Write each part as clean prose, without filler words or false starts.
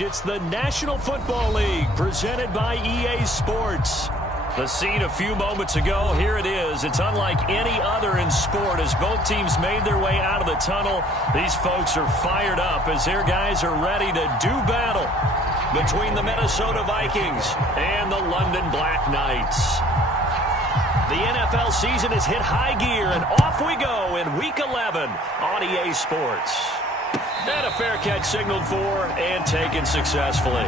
finished. It's the National Football League presented by EA Sports. The scene a few moments ago, here it is. It's unlike any other in sport as both teams made their way out of the tunnel. These folks are fired up as their guys are ready to do battle between the Minnesota Vikings and the London Black Knights. The NFL season has hit high gear, and off we go in Week 11 on EA Sports. And a fair catch signaled for and taken successfully.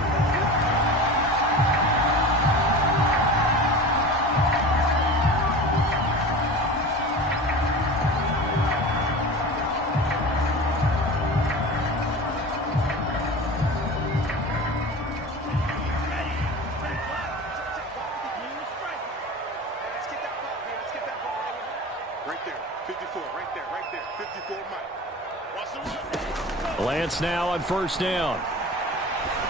Lance now on first down.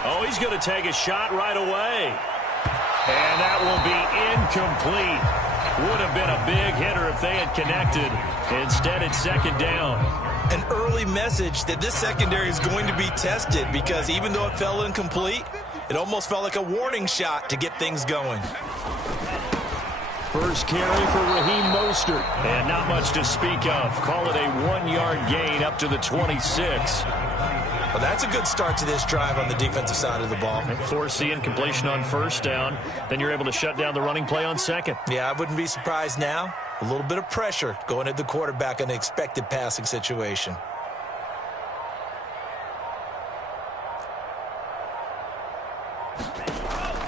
Oh, he's going to take a shot right away. And that will be incomplete. Would have been a big hitter if they had connected. Instead, it's second down. An early message that this secondary is going to be tested because even though it fell incomplete, it almost felt like a warning shot to get things going. First carry for Raheem Mostert. And not much to speak of. Call it a 1-yard gain up to the 26. Well, that's a good start to this drive on the defensive side of the ball. Force the incompletion on first down. Then you're able to shut down the running play on second. Yeah, I wouldn't be surprised now. A little bit of pressure going at the quarterback in an expected passing situation.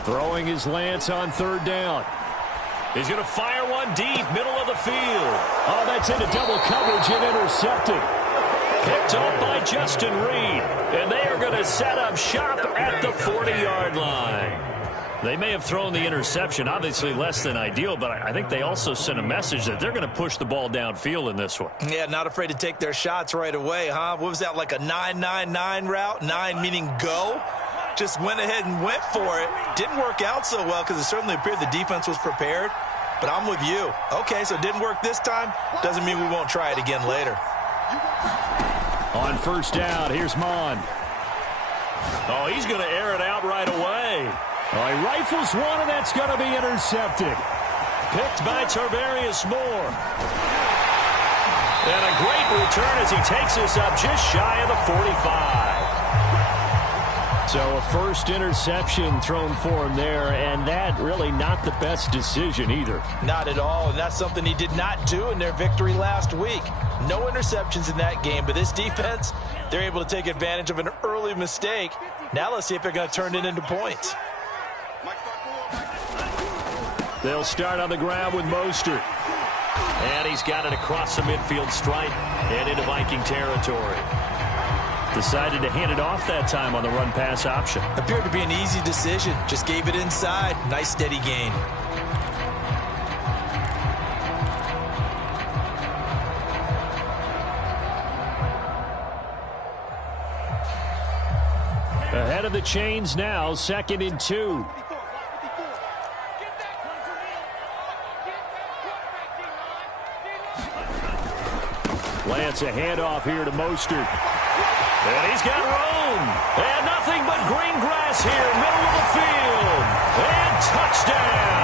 Throwing his Lance on third down. He's going to fire one deep, middle of the field. Oh, that's into double coverage and intercepted. Picked off by Justin Reed. And they are going to set up shop at the 40-yard line. They may have thrown the interception, obviously less than ideal, but I think they also sent a message that they're going to push the ball downfield in this one. Yeah, not afraid to take their shots right away, huh? What was that, like a 9-9-9 route? 9 meaning go? Just went ahead and went for it. Didn't work out so well because it certainly appeared the defense was prepared. But I'm with you. Okay, so it didn't work this time. Doesn't mean we won't try it again later. On first down, here's Mon. Oh, he's going to air it out right away. Oh, he rifles one, and that's going to be intercepted. Picked by Tarvarius Moore. And a great return as he takes us up just shy of the 45. So a first interception thrown for him there, and that really not the best decision either. Not at all, and that's something he did not do in their victory last week. No interceptions in that game, but this defense, they're able to take advantage of an early mistake. Now let's see if they're going to turn it into points. They'll start on the ground with Mostert. And he's got it across the midfield stripe and into Viking territory. Decided to hand it off that time on the run-pass option. Appeared to be an easy decision. Just gave it inside. Nice steady gain. Ahead of the chains now, 2nd and 2. Lance a handoff here to Mostert. And he's got room. And nothing but green grass here, middle of the field. And touchdown.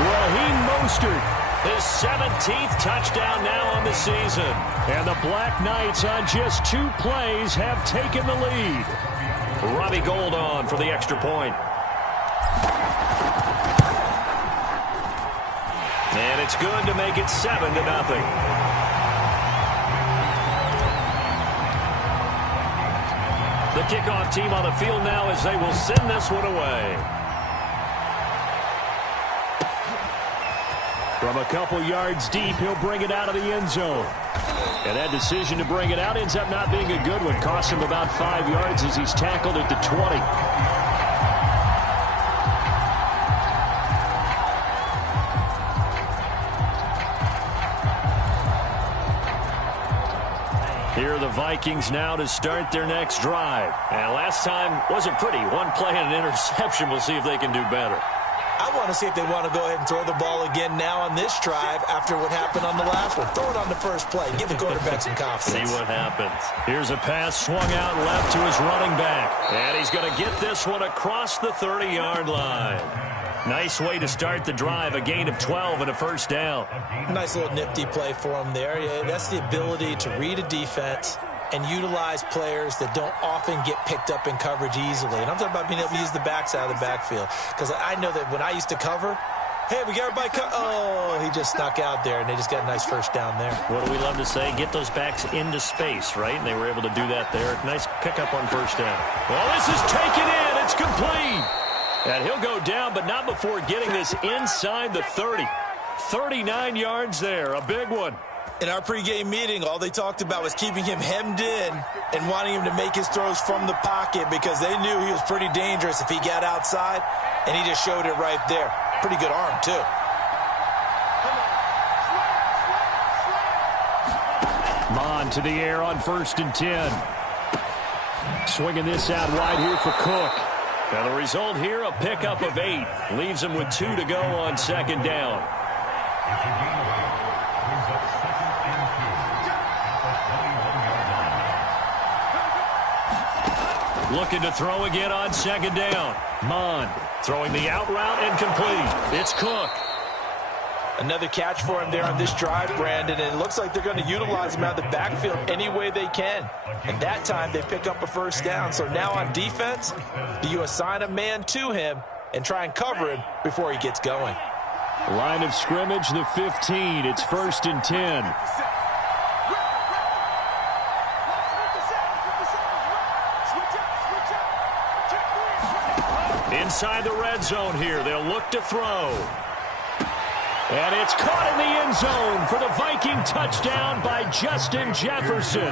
Raheem Mostert, his 17th touchdown now on the season. And the Black Knights on just 2 plays have taken the lead. Robbie Gould on for the extra point. And it's good to make it 7-0. The kickoff team on the field now as they will send this one away. From a couple yards deep, he'll bring it out of the end zone. And that decision to bring it out ends up not being a good one. Cost him about 5 yards as he's tackled at the 20. Here are the Vikings now to start their next drive. And last time wasn't pretty. One play and an interception. We'll see if they can do better. I want to see if they want to go ahead and throw the ball again now on this drive after what happened on the last one. Throw it on the first play. Give the quarterback some confidence. See what happens. Here's a pass swung out left to his running back. And he's going to get this one across the 30-yard line. Nice way to start the drive. A gain of 12 and a first down. Nice little nifty play for him there. Yeah, that's the ability to read a defense and utilize players that don't often get picked up in coverage easily. And I'm talking about being able to use the backside of the backfield. Because I know that when I used to cover, hey, we got everybody oh, he just snuck out there, and they just got a nice first down there. What do we love to say? Get those backs into space, right? And they were able to do that there. Nice pickup on first down. Well, this is taken in. It's complete. And he'll go down, but not before getting this inside the 30. 39 yards there. A big one. In our pregame meeting, all they talked about was keeping him hemmed in and wanting him to make his throws from the pocket because they knew he was pretty dangerous if he got outside, and he just showed it right there. Pretty good arm, too. Mon to the air on 1st and 10. Swinging this out wide here for Cook. Now the result here, a pickup of 8. Leaves him with 2 to go on 2nd down. Looking to throw again on 2nd down. Mon throwing the out route and complete. It's Cook. Another catch for him there on this drive, Brandon, and it looks like they're going to utilize him out of the backfield any way they can. And that time they pick up a first down. So now on defense, do you assign a man to him and try and cover him before he gets going? Line of scrimmage, the 15. It's 1st and 10. Inside the red zone here. They'll look to throw. And it's caught in the end zone for the Viking touchdown by Justin Jefferson.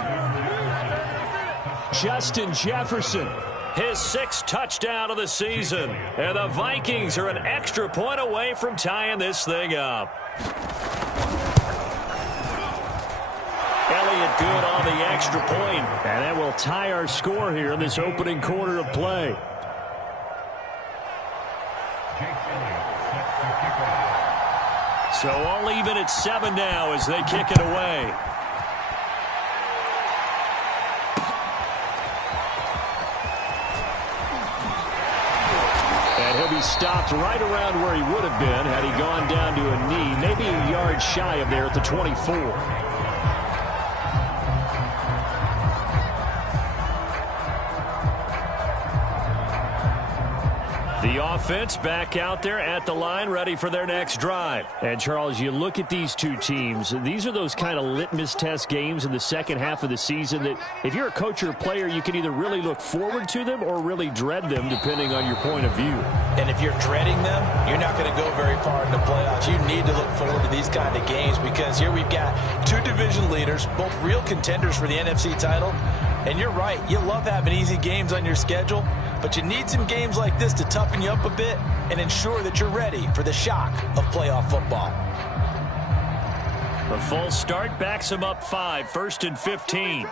Justin Jefferson, his 6th touchdown of the season. And the Vikings are an extra point away from tying this thing up. Elliott good on the extra point. And that will tie our score here in this opening quarter of play. So all even at 7 now as they kick it away. And he'll be stopped right around where he would have been had he gone down to a knee, maybe a yard shy of there at the 24. The offense back out there at the line, ready for their next drive. And, Charles, you look at these two teams, these are those kind of litmus test games in the second half of the season that if you're a coach or a player, you can either really look forward to them or really dread them, depending on your point of view. And if you're dreading them, you're not going to go very far in the playoffs. You need to look forward to these kind of games because here we've got 2 division leaders, both real contenders for the NFC title. And you're right, you love having easy games on your schedule, but you need some games like this to toughen you up a bit and ensure that you're ready for the shock of playoff football. The full start backs him up 5, 1st and 15.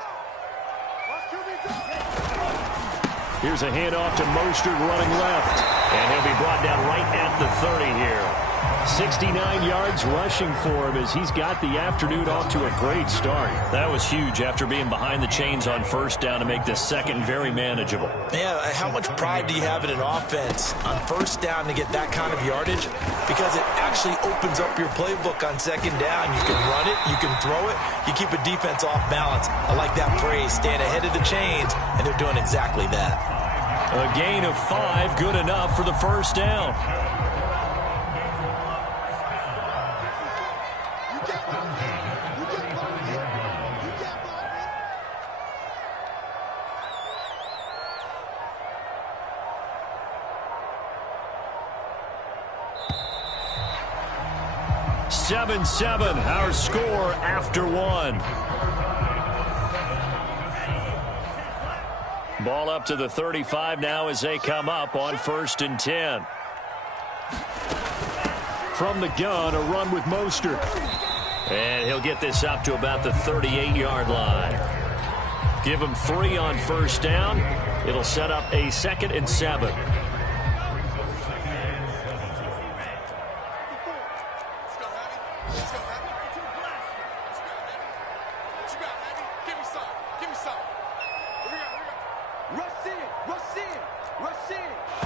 Here's a handoff to Mostert running left, and he'll be brought down right at the 30 here. 69 yards rushing for him as he's got the afternoon off to a great start. That was huge after being behind the chains on 1st down to make this second very manageable. Yeah, how much pride do you have in an offense on 1st down to get that kind of yardage? Because it actually opens up your playbook on 2nd down. You can run it, you can throw it, you keep a defense off balance. I like that phrase, stand ahead of the chains, and they're doing exactly that. A gain of 5, good enough for the 1st down. Seven, our score after 1. Ball up to the 35 now as they come up on 1st and 10. From the gun, a run with Mostert. And he'll get this up to about the 38-yard line. Give him 3 on 1st down. It'll set up a 2nd and 7.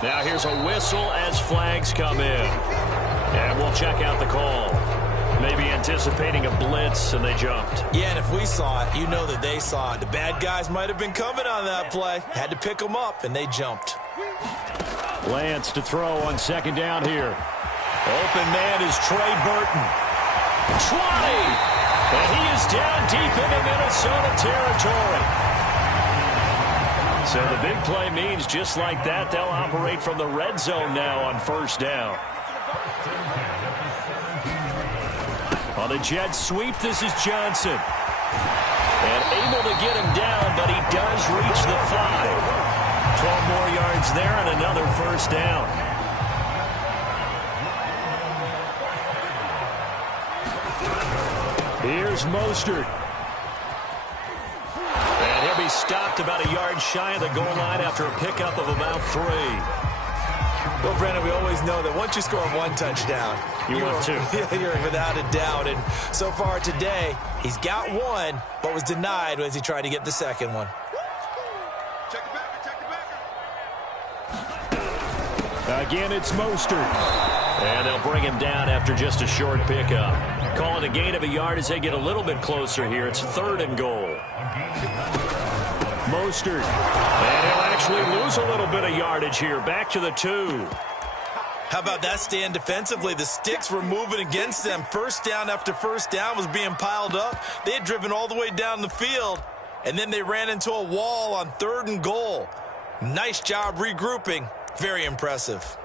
Now here's a whistle as flags come in. And we'll check out the call. Maybe anticipating a blitz, and they jumped. Yeah, and if we saw it, you know that they saw it. The bad guys might have been coming on that play. Had to pick them up, and they jumped. Lance to throw on second down here. Open man is Trey Burton. 20! And he is down deep into Minnesota territory. So the big play means just like that, they'll operate from the red zone now on first down. On the jet sweep, this is Johnson. And able to get him down, but he does reach the 5. 12 more yards there and another first down. Here's Mostert. And he'll be stopped about a yard shy of the goal line after a pickup of about 3. Well, Brandon, we always know that once you score one touchdown, you want two. You're without a doubt. And so far today, he's got one, but was denied as he tried to get the second one. Again, it's Mostert. And they'll bring him down after just a short pickup. Calling a gain of a yard as they get a little bit closer here. It's 3rd and goal. Mostert. And he'll actually lose a little bit of yardage here. Back to the 2. How about that stand defensively? The sticks were moving against them. First down after first down was being piled up. They had driven all the way down the field, and then they ran into a wall on 3rd and goal. Nice job regrouping. Very impressive.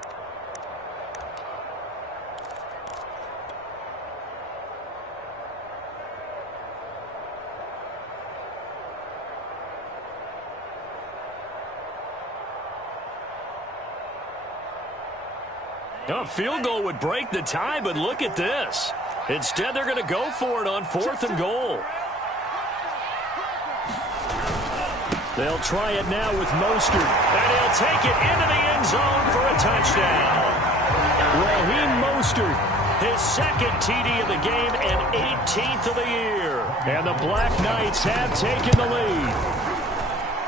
A field goal would break the tie, but look at this. Instead, they're going to go for it on 4th and goal. They'll try it now with Mostert, and he'll take it into the end zone for a touchdown. Raheem Mostert, his 2nd TD of the game and 18th of the year. And the Black Knights have taken the lead.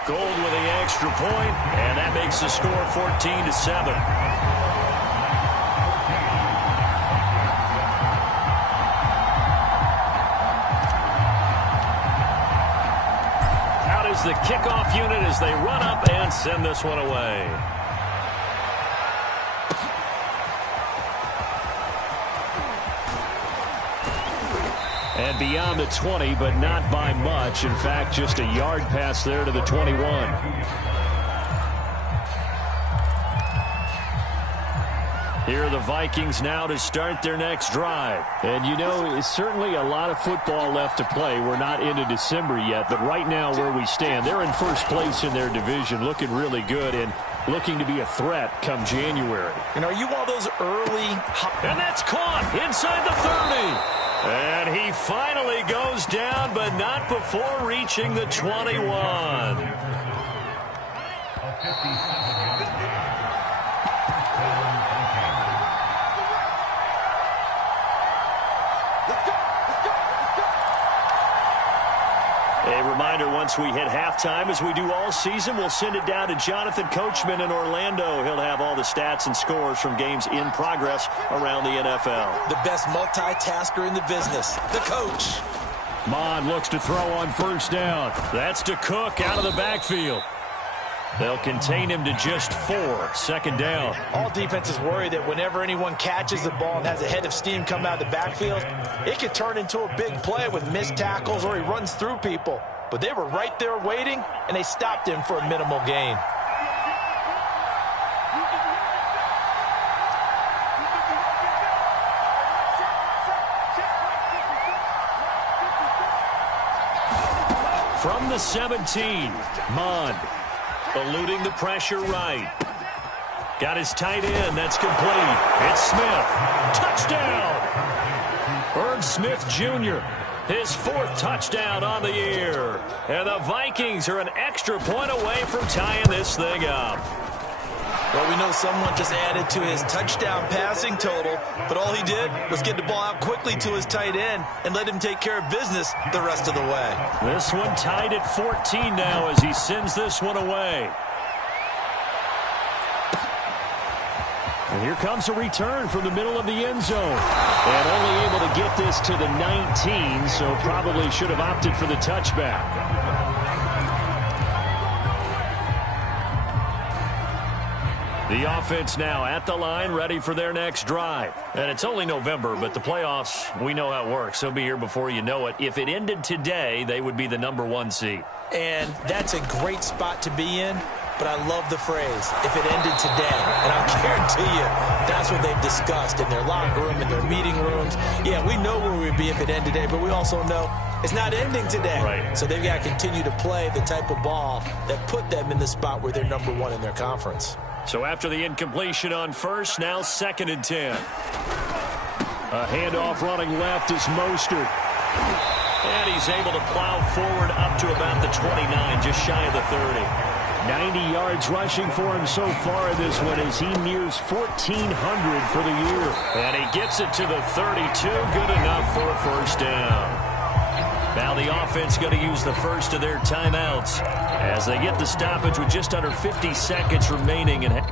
Gold with the extra point, and that makes the score 14-7. The kickoff unit as they run up and send this one away. And beyond the 20, but not by much. In fact, just a yard pass there to the 21. Here are the Vikings now to start their next drive. And, you know, it's certainly a lot of football left to play. We're not into December yet, but right now where we stand, they're in first place in their division, looking really good and looking to be a threat come January. And are you one of those early... And that's caught inside the 30. And he finally goes down, but not before reaching the 21. A reminder, once we hit halftime, as we do all season, we'll send it down to Jonathan Coachman in Orlando. He'll have all the stats and scores from games in progress around the NFL. The best multitasker in the business, the coach. Mond looks to throw on first down. That's to Cook out of the backfield. They'll contain him to just 4. 2nd down. All defenses worry that whenever anyone catches the ball and has a head of steam come out of the backfield, it could turn into a big play with missed tackles or he runs through people. But they were right there waiting, and they stopped him for a minimal gain. From the 17, Mond. Eluding the pressure right. Got his tight end. That's complete. It's Smith. Touchdown. Irv Smith Jr. His 4th touchdown on the year. And the Vikings are an extra point away from tying this thing up. Well, we know someone just added to his touchdown passing total, but all he did was get the ball out quickly to his tight end and let him take care of business the rest of the way. This one tied at 14 now as he sends this one away. And here comes a return from the middle of the end zone. And only able to get this to the 19, so probably should have opted for the touchback. The offense now at the line, ready for their next drive. And it's only November, but the playoffs, we know how it works. They'll be here before you know it. If it ended today, they would be the #1 seed. And that's a great spot to be in, but I love the phrase, if it ended today. And I'll guarantee you, that's what they've discussed in their locker room, in their meeting rooms. Yeah, we know where we'd be if it ended today, but we also know it's not ending today. Right. So they've got to continue to play the type of ball that put them in the spot where they're #1 in their conference. So after the incompletion on first, now 2nd and 10. A handoff running left is Mostert. And he's able to plow forward up to about the 29, just shy of the 30. 90 yards rushing for him so far in this one as he nears 1,400 for the year. And he gets it to the 32, good enough for a first down. Now the offense going to use the first of their timeouts as they get the stoppage with just under 50 seconds remaining. And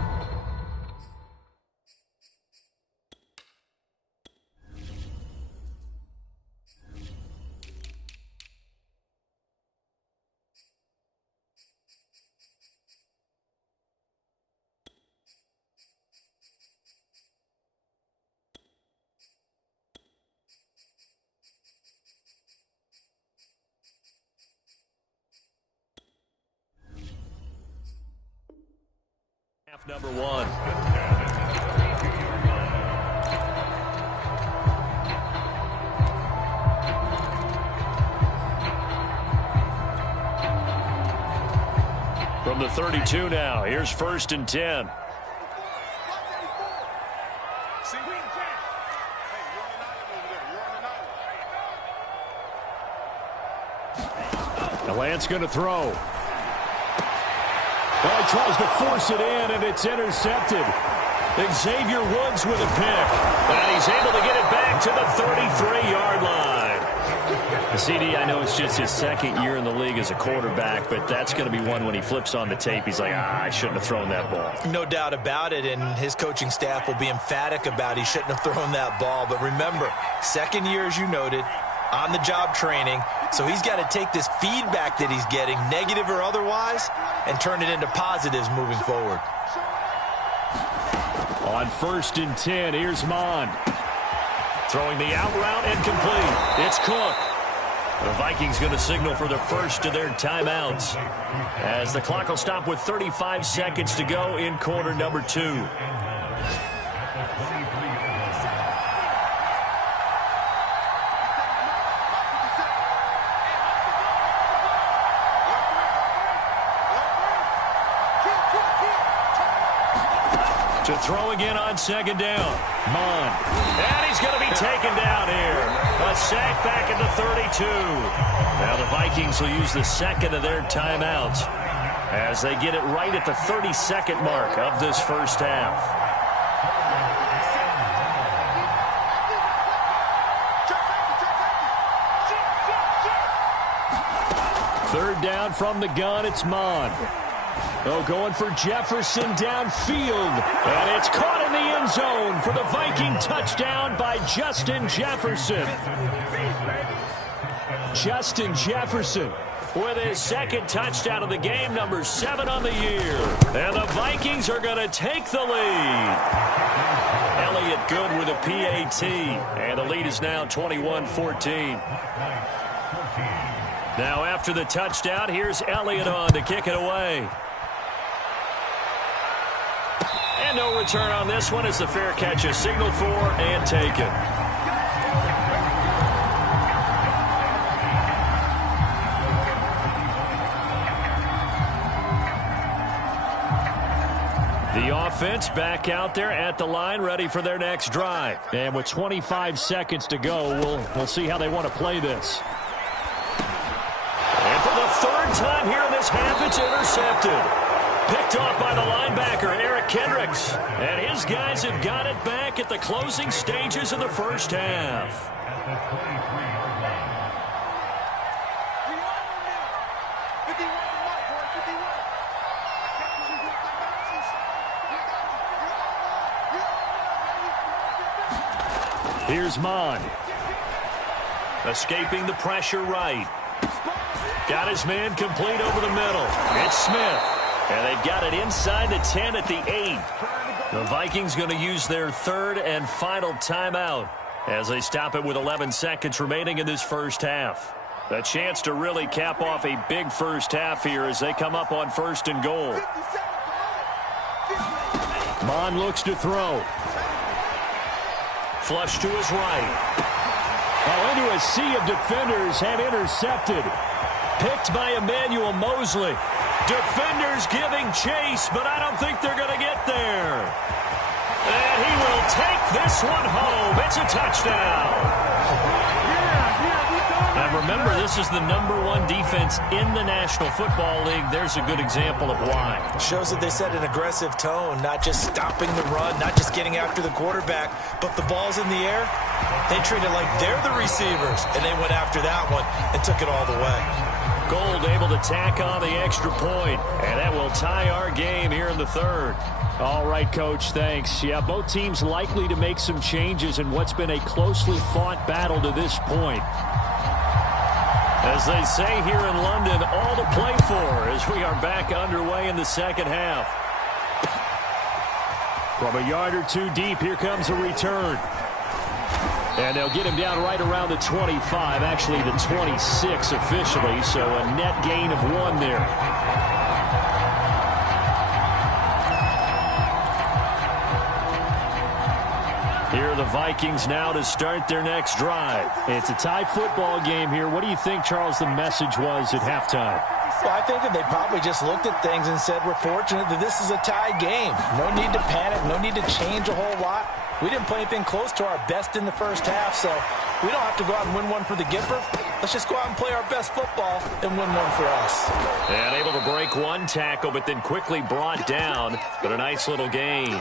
number 1. From the 32 now, here's 1st and 10. The Lance going to throw. Well, he tries to force it in, and it's intercepted. Xavier Woods with a pick. And he's able to get it back to the 33-yard line. The CD, I know it's just his 2nd year in the league as a quarterback, but that's going to be one when he flips on the tape. He's like, I shouldn't have thrown that ball. No doubt about it, and his coaching staff will be emphatic about he shouldn't have thrown that ball. But remember, 2nd year, as you noted, on-the-job training, so he's got to take this feedback that he's getting, negative or otherwise, and turn it into positives moving forward. On 1st and 10, here's Mond. Throwing the out route and complete. It's Cook. The Vikings going to signal for the first of their timeouts as the clock will stop with 35 seconds to go in quarter number 2. To throw again on 2nd down. Mond. And he's going to be taken down here. A sack back at the 32. Now the Vikings will use the 2nd of their timeouts as they get it right at the 30-second mark of this first half. Third down from the gun, it's Mond. Oh, going for Jefferson downfield. And it's caught in the end zone for the Viking touchdown by Justin Jefferson. Justin Jefferson with his 2nd touchdown of the game, number 7 on the year. And the Vikings are going to take the lead. Elliott good with a PAT. And the lead is now 21-14. Now after the touchdown, here's Elliott on to kick it away. And no return on this one as the fair catch is signaled for and taken. The offense back out there at the line, ready for their next drive. And with 25 seconds to go, we'll see how they want to play this. And for the 3rd time here in this half, it's intercepted. Picked off by the linebacker, Eric Kendricks. And his guys have got it back at the closing stages of the first half. Here's Mon. Escaping the pressure right. Got his man complete over the middle. It's Smith. And they've got it inside the 10 at the 8. The Vikings going to use their third and final timeout as they stop it with 11 seconds remaining in this first half. A chance to really cap off a big first half here as they come up on 1st and goal. Mon looks to throw. Flush to his right. Oh, into a sea of defenders and intercepted. Picked by Emmanuel Mosley. Defenders giving chase, but I don't think they're going to get there. And he will take this one home. It's a touchdown. And remember, this is the #1 defense in the National Football League. There's a good example of why. Shows that they set an aggressive tone, not just stopping the run, not just getting after the quarterback, but the ball's in the air. They treat it like they're the receivers, and they went after that one and took it all the way. Gold able to tack on the extra point, and that will tie our game here in the third. All right, Coach, thanks. Yeah, both teams likely to make some changes in what's been a closely fought battle to this point. As they say here in London, all to play for as we are back underway in the second half. From a yard or two deep, here comes a return. And they'll get him down right around the 25, actually the 26 officially, so a net gain of 1 there. Here are the Vikings now to start their next drive. It's a tie football game here. What do you think, Charles, the message was at halftime? Well, I think that they probably just looked at things and said, we're fortunate that this is a tie game. No need to panic, no need to change a whole lot. We didn't play anything close to our best in the first half, so we don't have to go out and win one for the Gipper. Let's just go out and play our best football and win one for us. And able to break one tackle, but then quickly brought down. But a nice little gain.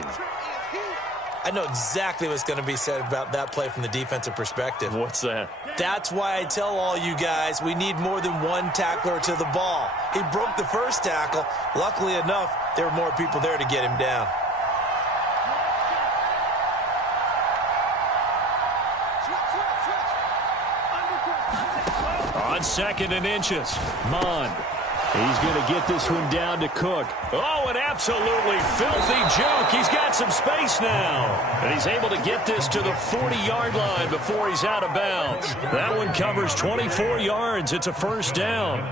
I know exactly what's going to be said about that play from the defensive perspective. What's that? That's why I tell all you guys we need more than one tackler to the ball. He broke the first tackle. Luckily enough, there were more people there to get him down. On 2nd and inches, Mon. He's going to get this one down to Cook. Oh, an absolutely filthy juke. He's got some space now. And he's able to get this to the 40-yard line before he's out of bounds. That one covers 24 yards. It's a first down.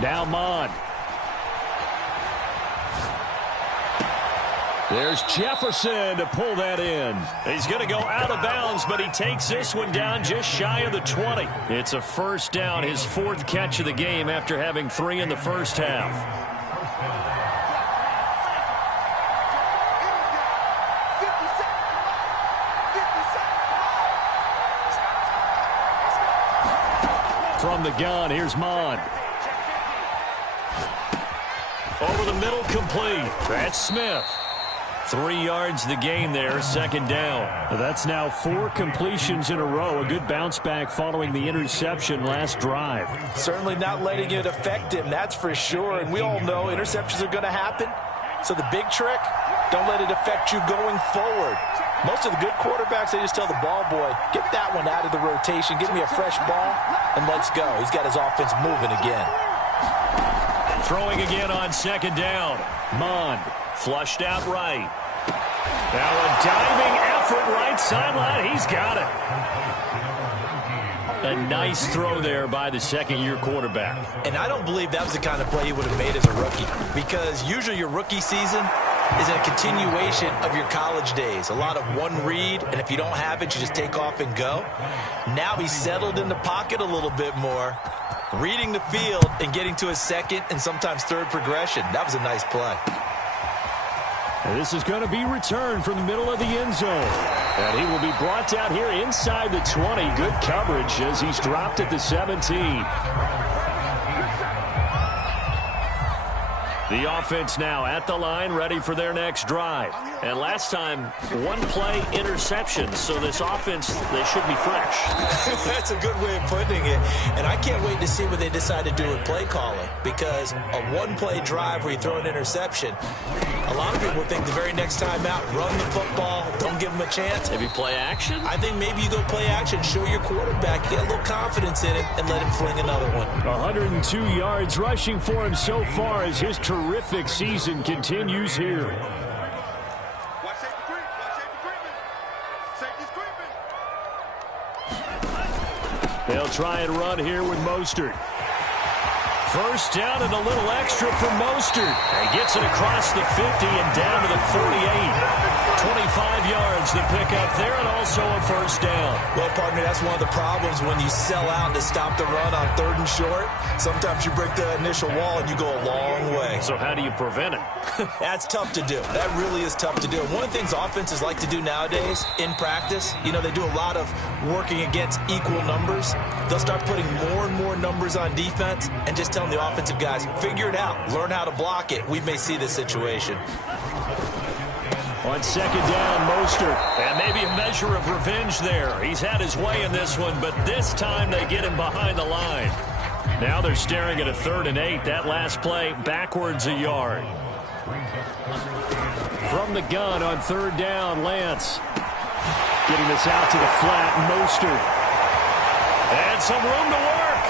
Now Mon. There's Jefferson to pull that in. He's going to go out of bounds, but he takes this one down just shy of the 20. It's a first down, his 4th catch of the game after having 3 in the first half. From the gun, here's Mon. Over the middle, complete. That's Smith. 3 yards the gain there, 2nd down. That's now 4 completions in a row. A good bounce back following the interception last drive. Certainly not letting it affect him, that's for sure. And we all know interceptions are going to happen. So the big trick, don't let it affect you going forward. Most of the good quarterbacks, they just tell the ball boy, get that one out of the rotation, give me a fresh ball, and let's go. He's got his offense moving again. Throwing again on 2nd down. Mon flushed out right. Now a diving effort right sideline. He's got it. A nice throw there by the 2nd-year quarterback. And I don't believe that was the kind of play he would have made as a rookie, because usually your rookie season is a continuation of your college days. A lot of one read, and if you don't have it, you just take off and go. Now he's settled in the pocket a little bit more, reading the field and getting to his 2nd and sometimes 3rd progression. That was a nice play. And this is going to be returned from the middle of the end zone. And he will be brought down here inside the 20. Good coverage as he's dropped at the 17. The offense now at the line, ready for their next drive. And last time, one-play interception. So this offense, they should be fresh. That's a good way of putting it. And I can't wait to see what they decide to do with play calling. Because a one-play drive where you throw an interception, a lot of people think the very next time out, run the football, don't give them a chance. Maybe play action? I think maybe you go play action, show your quarterback, get a little confidence in it, and let him fling another one. 102 yards rushing for him so far as his terrific season continues here. They'll try and run here with Mostert. First down and a little extra for Mostert. He gets it across the 50 and down to the 48. 25 yards to pick up there and also a first down. Well, partner, that's one of the problems when you sell out to stop the run on 3rd and short. Sometimes you break the initial wall and you go a long way. So how do you prevent it? That's tough to do. That really is tough to do. One of the things offenses like to do nowadays in practice, you know, they do a lot of working against equal numbers. They'll start putting more and more numbers on defense and just telling the offensive guys, figure it out, learn how to block it. We may see this situation. On second down, Mostert. And maybe a measure of revenge there. He's had his way in this one, but this time they get him behind the line. Now they're staring at a 3rd and 8. That last play backwards a yard. From the gun on 3rd down, Lance. Getting this out to the flat, Mostert. And some room to work.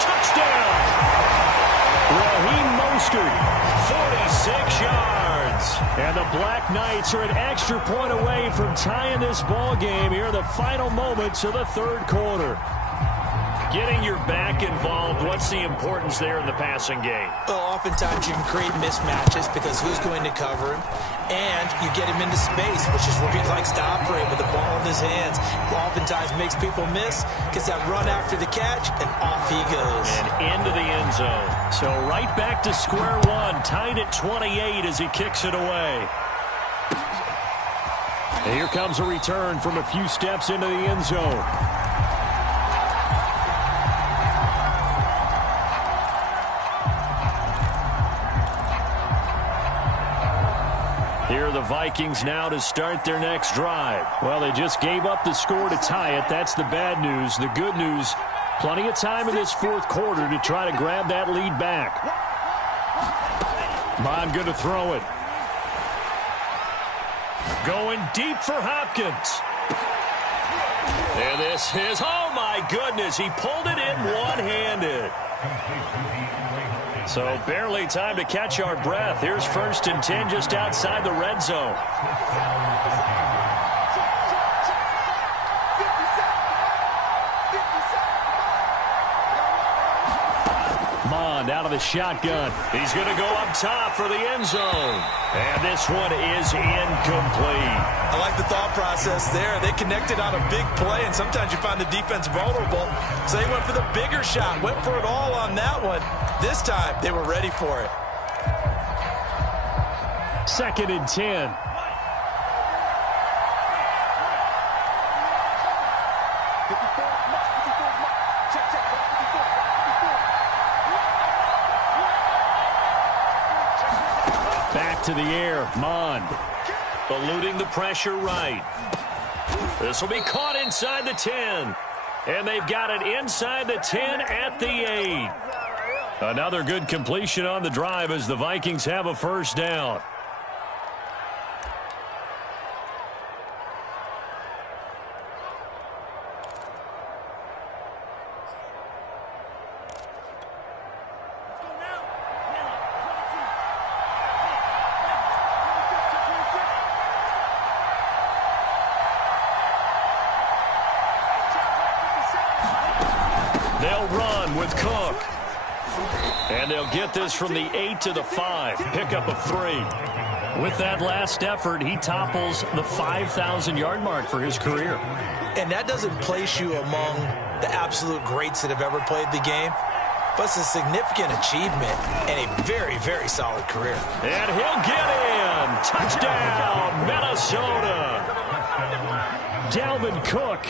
Touchdown. Raheem Mostert, 46 yards. And the Black Knights are an extra point away from tying this ball game here in the final moments of the 3rd quarter. Getting your back involved, what's the importance there in the passing game? Well, oftentimes you can create mismatches because who's going to cover him? And you get him into space, which is where he likes to operate with the ball in his hands. Oftentimes makes people miss, gets that run after the catch, and off he goes. And into the end zone. So right back to square one, tied at 28 as he kicks it away. And here comes a return from a few steps into the end zone. Here are the Vikings now to start their next drive. Well, they just gave up the score to tie it. That's the bad news. The good news, plenty of time in this 4th quarter to try to grab that lead back. Bond going to throw it. Going deep for Hopkins. And this is, oh my goodness, he pulled it in one-handed. So barely time to catch our breath. Here's 1st and 10 just outside the red zone. Mond out of the shotgun. He's going to go up top for the end zone. And this one is incomplete. I like the thought process there. They connected on a big play, and sometimes you find the defense vulnerable. So they went for the bigger shot, went for it all on that one. This time, they were ready for it. 2nd and 10. Back to the air, Mond. Eluding the pressure right. This will be caught inside the 10. And they've got it inside the 10 at the 8. Another good completion on the drive as the Vikings have a first down. They'll run with Cook. And they'll get this from the 8 to the 5. Pick up of 3. With that last effort, he topples the 5,000-yard mark for his career. And that doesn't place you among the absolute greats that have ever played the game. but it's a significant achievement and a very, very solid career. And he'll get in. Touchdown, Minnesota. Dalvin Cook,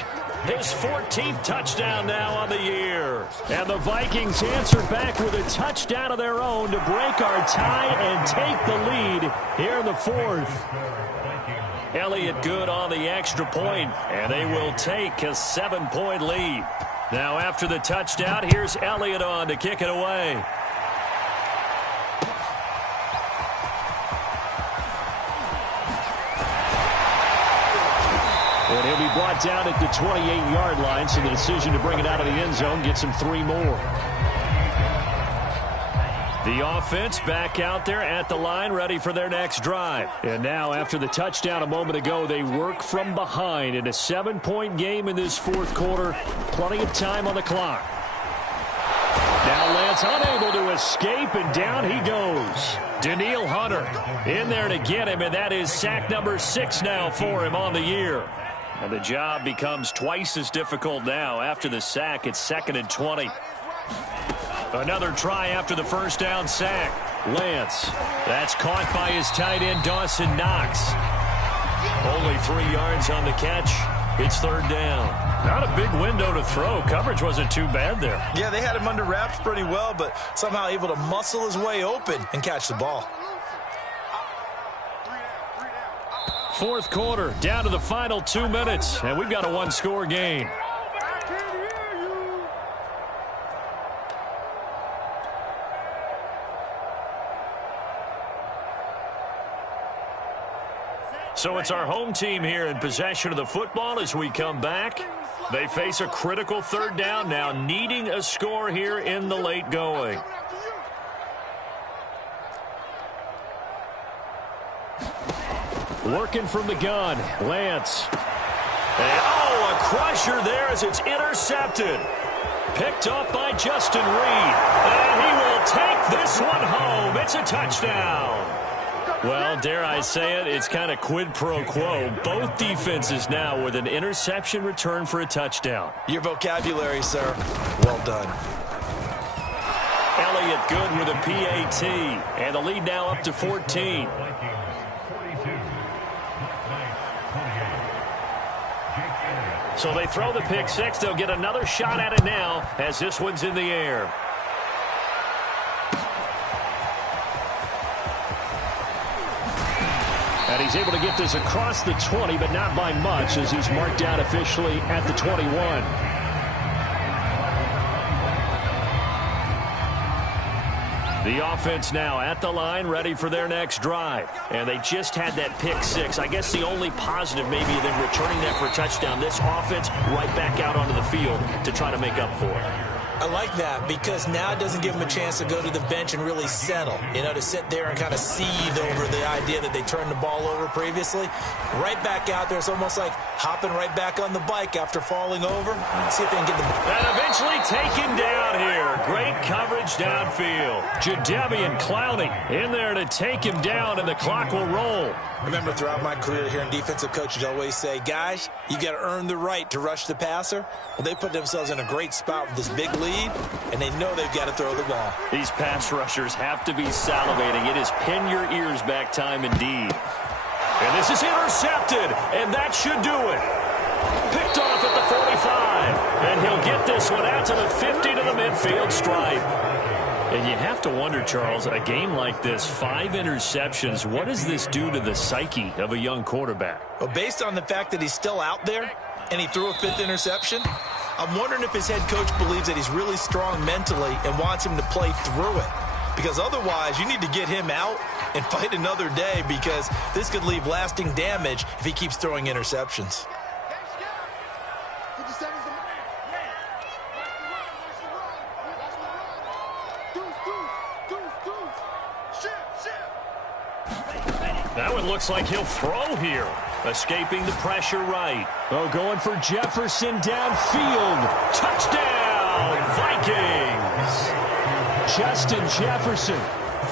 his 14th touchdown now on the year. And the Vikings answer back with a touchdown of their own to break our tie and take the lead here in the fourth. Elliott good on the extra point, and they will take a 7-point lead. Now after the touchdown, here's Elliott on to kick it away. And he'll be brought down at the 28-yard line, so the decision to bring it out of the end zone gets him 3 more. The offense back out there at the line, ready for their next drive. And now, after the touchdown a moment ago, they work from behind in a 7-point game in this fourth quarter. Plenty of time on the clock. Now Lance unable to escape, and down he goes. Danielle Hunter in there to get him, and that is sack number 6 now for him on the year. And the job becomes twice as difficult now. After the sack, it's 2nd and 20. Another try after the first down sack. Lance. That's caught by his tight end, Dawson Knox. Only 3 yards on the catch. It's 3rd down. Not a big window to throw. Coverage wasn't too bad there. Yeah, they had him under wraps pretty well, but somehow able to muscle his way open and catch the ball. Fourth quarter, down to the final 2 minutes, and we've got a 1-score game. So it's our home team here in possession of the football as we come back. They face a critical 3rd down now, needing a score here in the late going. Working from the gun, Lance. And, a crusher there as it's intercepted. Picked up by Justin Reed. And he will take this one home. It's a touchdown. Well, dare I say it, it's kind of quid pro quo. Both defenses now with an interception return for a touchdown. Your vocabulary, sir. Well done. Elliott good with a PAT. And the lead now up to 14. So they throw the pick 6. They'll get another shot at it now as this one's in the air. And he's able to get this across the 20, but not by much, as he's marked down officially at the 21. The offense now at the line, ready for their next drive. And they just had that pick 6. I guess the only positive maybe of them returning that for a touchdown. This offense right back out onto the field to try to make up for it. I like that because now it doesn't give them a chance to go to the bench and really settle, to sit there and kind of seethe over the idea that they turned the ball over previously. Right back out there, it's almost like hopping right back on the bike after falling over. See if they can get the ball. And eventually taken down here. Great coverage downfield. Jadeveon Clowney in there to take him down, and the clock will roll. Remember, throughout my career here in defensive coaches always say, guys, you got to earn the right to rush the passer. Well, they put themselves in a great spot with this big lead, and they know they've got to throw the ball. These pass rushers have to be salivating. It is pin your ears back time indeed. And this is intercepted, and that should do it. Picked off at the 45, and he'll get this one out to the 50 to the midfield stripe. And you have to wonder, Charles, a game like this, 5 interceptions, what does this do to the psyche of a young quarterback? Well, based on the fact that he's still out there and he threw a 5th interception, I'm wondering if his head coach believes that he's really strong mentally and wants him to play through it. Because otherwise, you need to get him out and fight another day, because this could leave lasting damage if he keeps throwing interceptions. That one looks like he'll throw here. Escaping the pressure right. Oh, going for Jefferson downfield. Touchdown, Vikings. Justin Jefferson,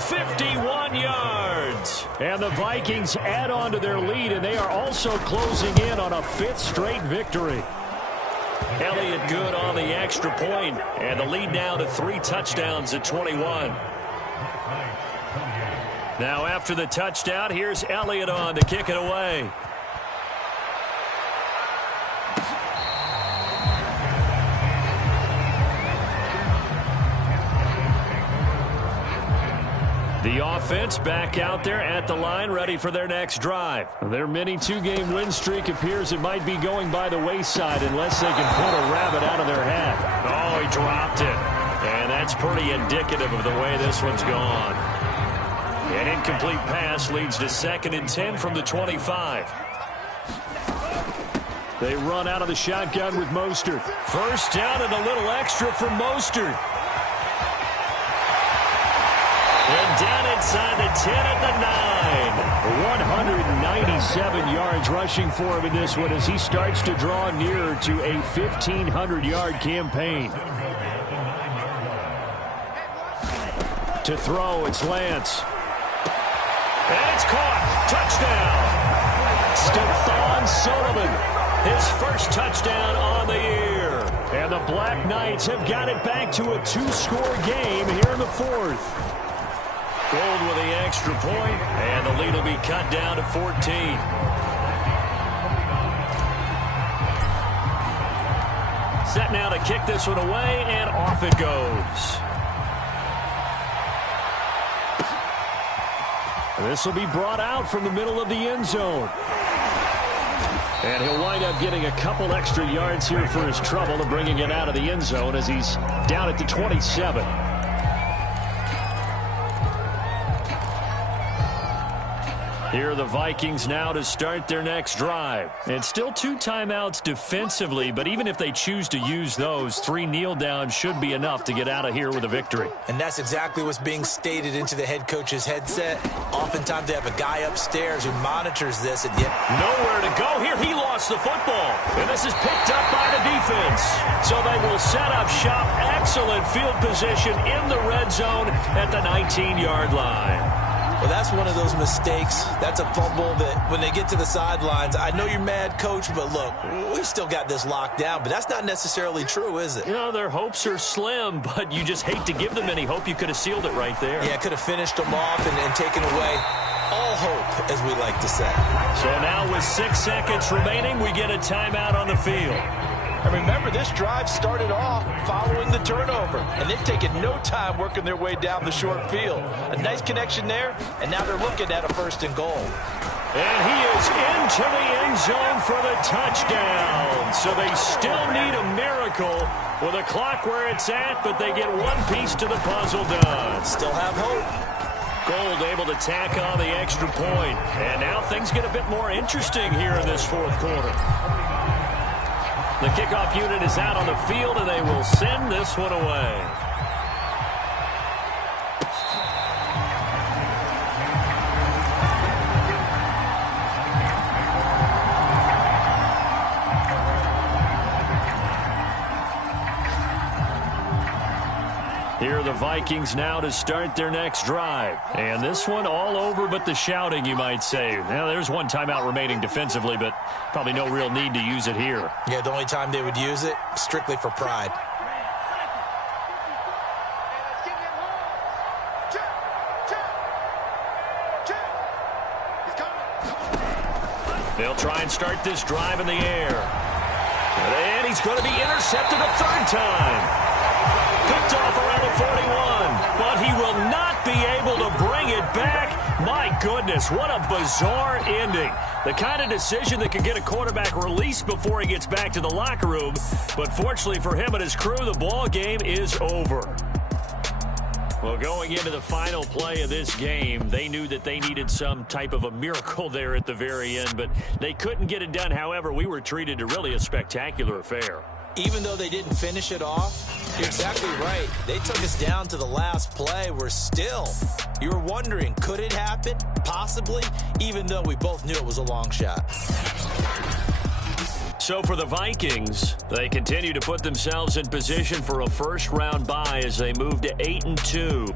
51 yards. And the Vikings add on to their lead, and they are also closing in on a 5th straight victory. Elliott good on the extra point, and the lead now to 3 touchdowns at 21. Now after the touchdown, here's Elliott on to kick it away. The offense back out there at the line, ready for their next drive. Their mini 2-game win streak appears it might be going by the wayside unless they can pull a rabbit out of their hat. Oh, he dropped it. And that's pretty indicative of the way this one's gone. An incomplete pass leads to 2nd and 10 from the 25. They run out of the shotgun with Mostert. First down and a little extra for Mostert. And down inside the 10 at the 9. 197 yards rushing for him in this one as he starts to draw nearer to a 1,500-yard campaign. To throw, it's Lance. And it's caught. Touchdown. Stephon Sullivan, his first touchdown on the year. And the Black Knights have got it back to a 2-score game here in the 4th. Gold with the extra point, and the lead will be cut down to 14. Set now to kick this one away, and off it goes. This will be brought out from the middle of the end zone. And he'll wind up getting a couple extra yards here for his trouble and bringing it out of the end zone as he's down at the 27. Here are the Vikings now to start their next drive. It's still 2 timeouts defensively, but even if they choose to use those, 3 kneel downs should be enough to get out of here with a victory. And that's exactly what's being stated into the head coach's headset. Oftentimes they have a guy upstairs who monitors this at the end. Nowhere to go here. He lost the football. And this is picked up by the defense. So they will set up shop. Excellent field position in the red zone at the 19-yard line. Well, that's one of those mistakes. That's a fumble that when they get to the sidelines, I know you're mad, Coach, but look, we still got this locked down. But that's not necessarily true, is it? You know, their hopes are slim, but you just hate to give them any hope. You could have sealed it right there. Yeah, could have finished them off and taken away all hope, as we like to say. So now with 6 seconds remaining, we get a timeout on the field. And remember, this drive started off following the turnover, and they've taken no time working their way down the short field. A nice connection there, and now they're looking at a 1st and goal. And he is into the end zone for the touchdown. So they still need a miracle with a clock where it's at, but they get one piece to the puzzle done. Still have hope. Gold able to tack on the extra point. And now things get a bit more interesting here in this 4th quarter. The kickoff unit is out on the field, and they will send this one away. Here are the Vikings now to start their next drive. And this one all over but the shouting, you might say. Now, there's one timeout remaining defensively, but probably no real need to use it here. Yeah, the only time they would use it, strictly for pride. They'll try and start this drive in the air. And he's going to be intercepted a 3rd time. Picked off around the 41, but he will not be able to bring it back. My goodness, what a bizarre ending. The kind of decision that could get a quarterback released before he gets back to the locker room. But fortunately for him and his crew, the ball game is over. Well, going into the final play of this game, they knew that they needed some type of a miracle there at the very end, but they couldn't get it done. However, we were treated to really a spectacular affair. Even though they didn't finish it off, you're exactly right. They took us down to the last play. We're still, you were wondering, could it happen? Possibly, even though we both knew it was a long shot. So for the Vikings, they continue to put themselves in position for a first-round bye as they move to 8-2.